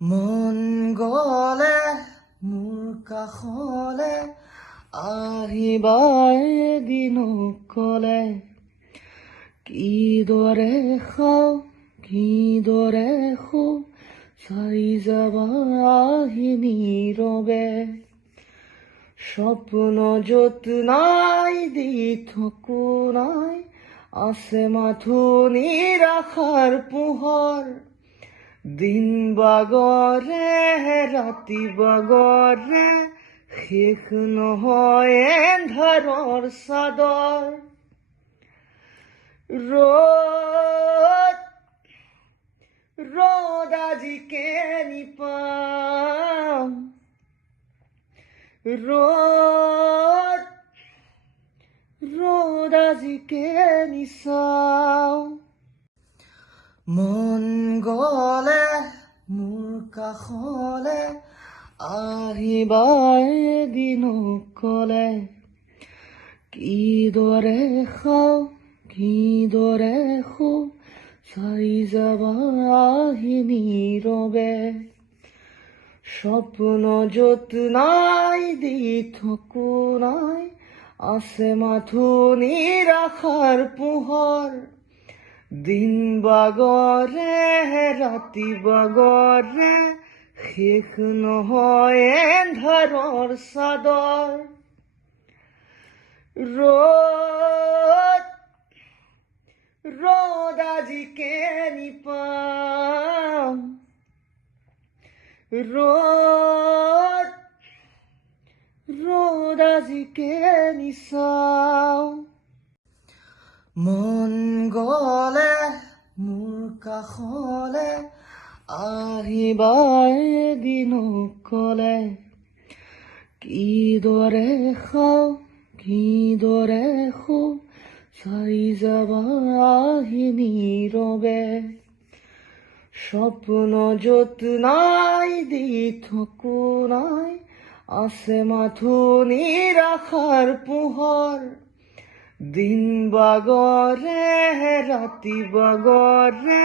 মন গলে মোৰ কাষলে আহিবা এদিন কলে কিদৰে খাওঁ কিদৰে শু চাই যাবা আহি নীৰৱে স্বপ্ন য'ত নাই দি থকো নাই আছে মাথো নিৰাশাৰ পোহৰ দিন বাগৰে ৰাতি বাগৰে শেষ নহয় এন্ধাৰৰ চাদৰ ৰ'দ ৰ'দ আজি কেনি পাম ৰ'দ ৰ'দ আজি কেনি চাওঁ মন গলে মোৰ কাষলে আহিবা এদিন কলে কিদৰে খাওঁ কিদৰে শু চাই যাবা আহি নীৰৱে স্বপ্ন য'ত নাই দি থকো নাই আছে মাথো নিৰাশাৰ পোহৰ দিন বাগৰে ৰাতি বাগৰে শেষ নহয় এন্ধাৰৰ চাদৰ ৰ'দ ৰ'দ আজি কেনি পাম ৰ'দ ৰ'দ আজি কেনি চাওঁ মন গলে মোৰ কাষলে আহিবা এদিন কলে কিদৰে খাওঁ কিদৰে শু চাই যাবা আহি নীৰৱে স্বপ্ন য'ত নাই দি থকো নাই আছে মাথো নিৰাশাৰ পোহৰ দিন বাগৰে ৰাতি বাগৰে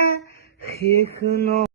শেষ নহয়